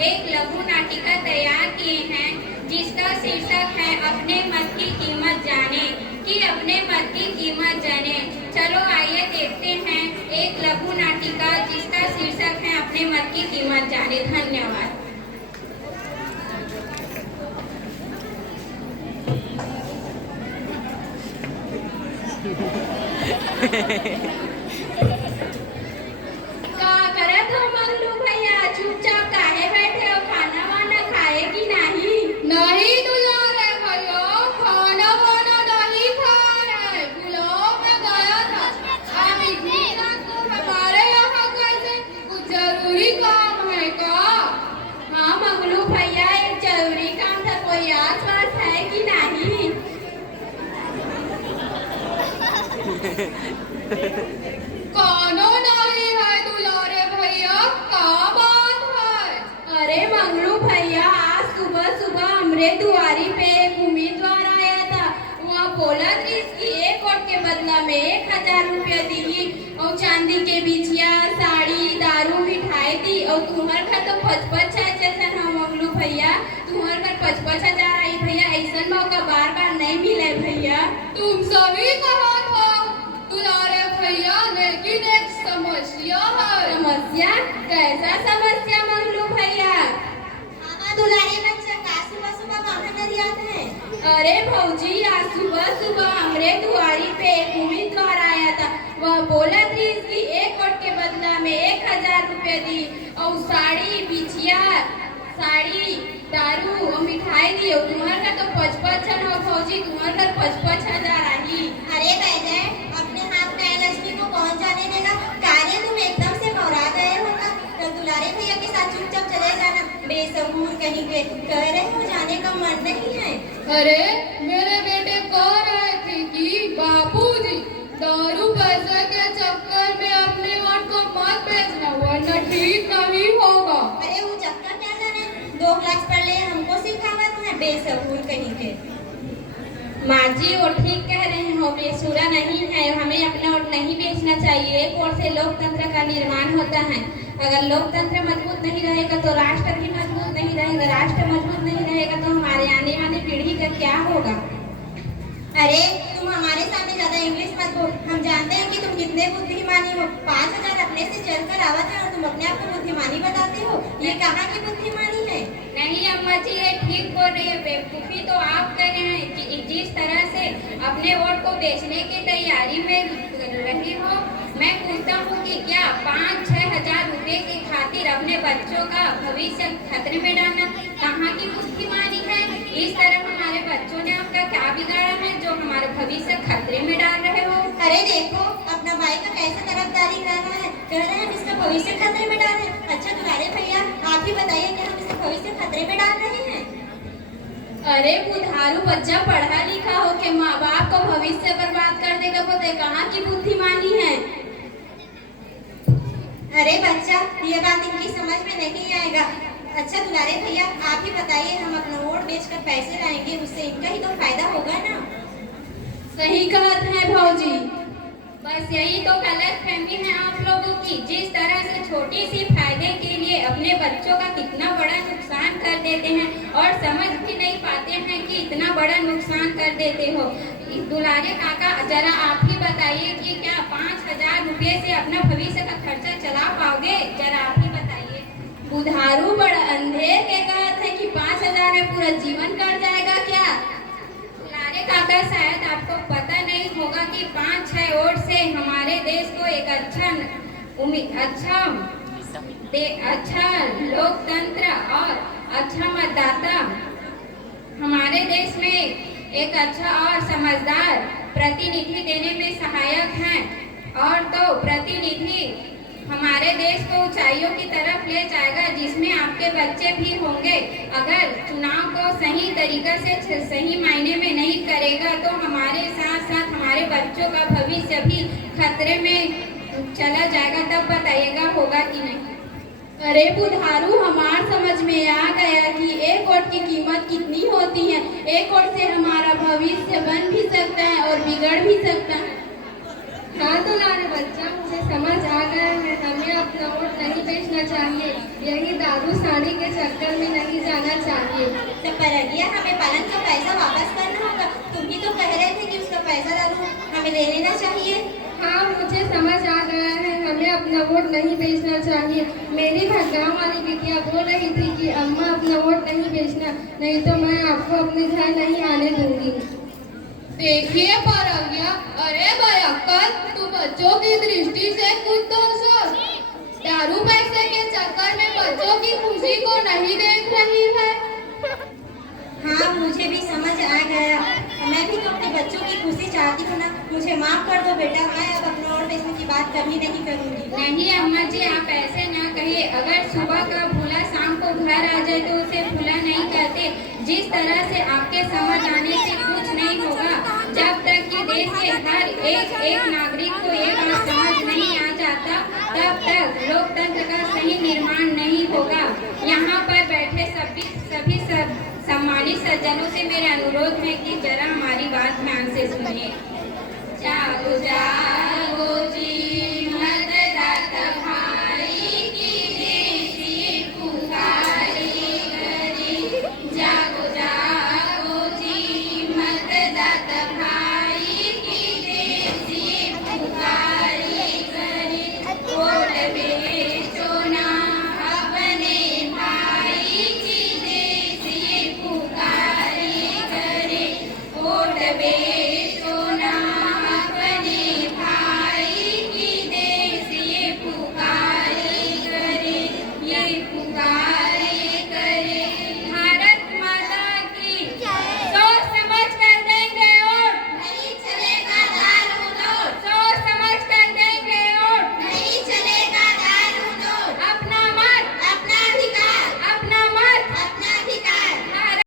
एक लघु नाटिका तैयार किए हैं जिसका शीर्षक है अपने मत की कीमत जाने। कि अपने मत की कीमत जाने। चलो आइए देखते हैं एक लघु नाटिका जिसका शीर्षक है अपने मत की कीमत जाने। धन्यवाद। का करत हो मंगलू भैया? चुपचाप काहे बैठे हो? खाना वाना खाए कि नहीं? नहीं दुलारे भैया, खाना वाना नहीं खाए। गुलाब में गया था। अब इतनी रात को हमारे यहाँ कैसे? कुछ जरूरी काम है का? हाँ मंगलू भैया, एक जरूरी काम था। कोई आस पास है कि नहीं? कानो नहीं है दुलारे भैया, का बात है? अरे मंगलू भैया, आज सुबह सुबह हमरे दुआरी पे एक उम्मीदवार आया था। वहाँ बोला थी इसकी एक वोट के बदला में 1000 रुपया दी और चांदी के बिछिया, साड़ी, दारू, मिठाई दी। और तुम्हार घर तो 55 जैसा ना मंगलू भैया, तुम्हार घर 55 आई भैया। ऐसा मौका बार बार नहीं मिले भैया। तुम सभी कहा था दुलारे भैया, लेकिन एक समस्या है। समस्या? कैसा समस्या मंगलू भैया? दुलारी बच्चा का सुबह सुबह कहाँ नरियात है? अरे भौजी, आज सुबह सुबह हमरे दुआरी पे एक उम्मीदवार आया था। वह बोला थी इसकी एक वोट के बदला में 1000 रुपये दी और साड़ी, बिछिया, साड़ी, दारू और मिठाई दी। और तुम्हारे घर तो 55 हो भौजी, तुम्हारे घर 55,000 आई। अरे बैठे, अपने हाथ में लक्ष्मी को कौन जाने देगा? कार्य तुम एकदम से मौरा गए हो ना? तो दुलारे भैया के साथ चुपचाप चले जाना। बेसबूर कहीं के, कह रहे हो जाने का मन नहीं है। अरे मेरे बेटे कह रहे थे कि बापूजी, दारू पैसे के चक्कर में अपने वोट को मत बेचना, वरना ठीक नहीं होगा। अरे वो चक्कर क्या जाने, 2 क्लास पढ़ ले हमको सिखावा तुम्हें, बेसबूर कहीं के। माँ जी, वो ठीक कह रहे हो, बेसुरा नहीं है। हमें अपना वोट नहीं बेचना चाहिए। एक वोट से लोकतंत्र का निर्माण होता है। अगर लोकतंत्र मजबूत नहीं रहेगा तो राष्ट्र भी मजबूत नहीं रहेगा। राष्ट्र मजबूत नहीं रहेगा तो हमारे आने वाली पीढ़ी का क्या होगा? अरे तुम हमारे सामने ज्यादा इंग्लिश मत बोल। हम जानते हैं कि तुम कितने बुद्धिमानी हो। 5000 अपने से चलकर आवत है और तुम अपने आप को बुद्धिमानी बताते हो। ये कहाँ की बुद्धिमानी है? नहीं अम्मा जी, ये ठीक बोल रही है। बेवकूफ़ी तो आप कर रहे हैं कि जिस तरह से अपने वोट को बेचने की तैयारी में रही हो। मैं पूछता हूँ कि क्या 5-6 हजार रुपए की खातिर अपने बच्चों का भविष्य खतरे में डालना कहाँ की बुद्धिमानी है? इस तरह हमारे बच्चों ने आपका क्या बिगाड़ा है जो हमारे भविष्य खतरे में डाल रहे हो? अरे देखो, अपना भाई का कैसे तरफदारी कर रहा है। कह रहे हैं हम इसका भविष्य खतरे में डाल रहे हैं। अच्छा दुलारे भैया, आप ही बताइए कि हम इसका भविष्य खतरे में डाल रहे हैं? अरे बुधारू बच्चा पढ़ा लिखा हो के माँ बाप को भविष्य बर्बाद कर देगा, पता कहाँ की बुद्धिमानी है? अरे बच्चा, ये बात इनकी समझ में नहीं आएगा। अच्छा दुलारे भैया, आप ही बताइए, हम अपना वोट बेचकर पैसे लाएंगे, उससे इनका ही तो फायदा होगा ना? सही कहत है भौजी। बस यही तो गलत फहमी है आप लोगों की। जिस तरह से छोटी सी फायदे के लिए अपने बच्चों का कितना बड़ा नुकसान कर देते हैं और समझ भी नहीं पाते हैं कि इतना बड़ा नुकसान कर देते हो। दुलारे काका, जरा आप ही बताइए कि क्या 5000 रुपये से अपना भविष्य का खर्चा चला पाओगे? जरा आप ही बताइए। बुधारू बड़ा अंधेर के कहत है कि 5000 में पूरा जीवन कट जाएगा क्या? दुलारे काका, शायद आपको पता नहीं होगा कि 5-6 वोट से हमारे देश को एक अच्छा लोकतंत्र और अच्छा मतदाता, हमारे देश में एक अच्छा और समझदार प्रतिनिधि देने में सहायक हैं। और तो प्रतिनिधि हमारे देश को ऊंचाइयों की तरफ ले जाएगा, जिसमें आपके बच्चे भी होंगे। अगर चुनाव को सही तरीका से सही मायने में नहीं करेगा तो हमारे साथ साथ हमारे बच्चों का भविष्य भी खतरे में चला जाएगा। तब बताइएगा होगा कि नहीं? अरे बुधारू, हमार समझ में आ गया कि एक वोट की कीमत कितनी होती है। एक वोट से हमारा भविष्य बन भी सकता है और बिगड़ भी सकता है। हाँ दुलारे बच्चा, मुझे समझ आ गया है, हमें अपना वोट नहीं बेचना चाहिए, यही दारू साड़ी के चक्कर में नहीं जाना चाहिए। तो परगिया, हमें पलंग का पैसा वापस करना होगा। तुम ही तो कह रहे थे कि उसका पैसा दारू हमें ले लेना चाहिए। हाँ मुझे समझ आ गया है, हमें अपना वोट नहीं बेचना चाहिए। मेरी गाँव वाली बिटिया बोल रही थी कि अम्मा अपना वोट नहीं बेचना, नहीं तो मैं आपको अपने घर नहीं आने दूंगी। देखिए परगिया, अरे भयक्कर, तू बच्चों की दृष्टि से कुछ तो सोच। दारू पैसे के चक्कर में बच्चों की खुशी को नहीं देख रही है। हाँ, मुझे भी समझ आ गया। मैं भी तो अपने बच्चों की खुशी चाहती हूँ ना। मुझे माफ कर दो बेटा, मैं अब अपना वोट बेचने की बात कभी नहीं करूँगी। नहीं अम्मा जी, आप ऐसे ना कहिए। अगर सुबह का भूला शाम को घर आ जाए तो उसे भूला नहीं कहते। जिस तरह से आपके समझ आने से कुछ नहीं होगा। जब तक कि देश के हर एक नागरिक को ये बात समझ नहीं आ जाता, तब तक लोकतंत्र का सही निर्माण नहीं होगा। यहाँ पर बैठे सभी सम्मानित सज्जनों से मेरा अनुरोध है कि जरा हमारी बात ध्यान से सुनिए। जागो जाग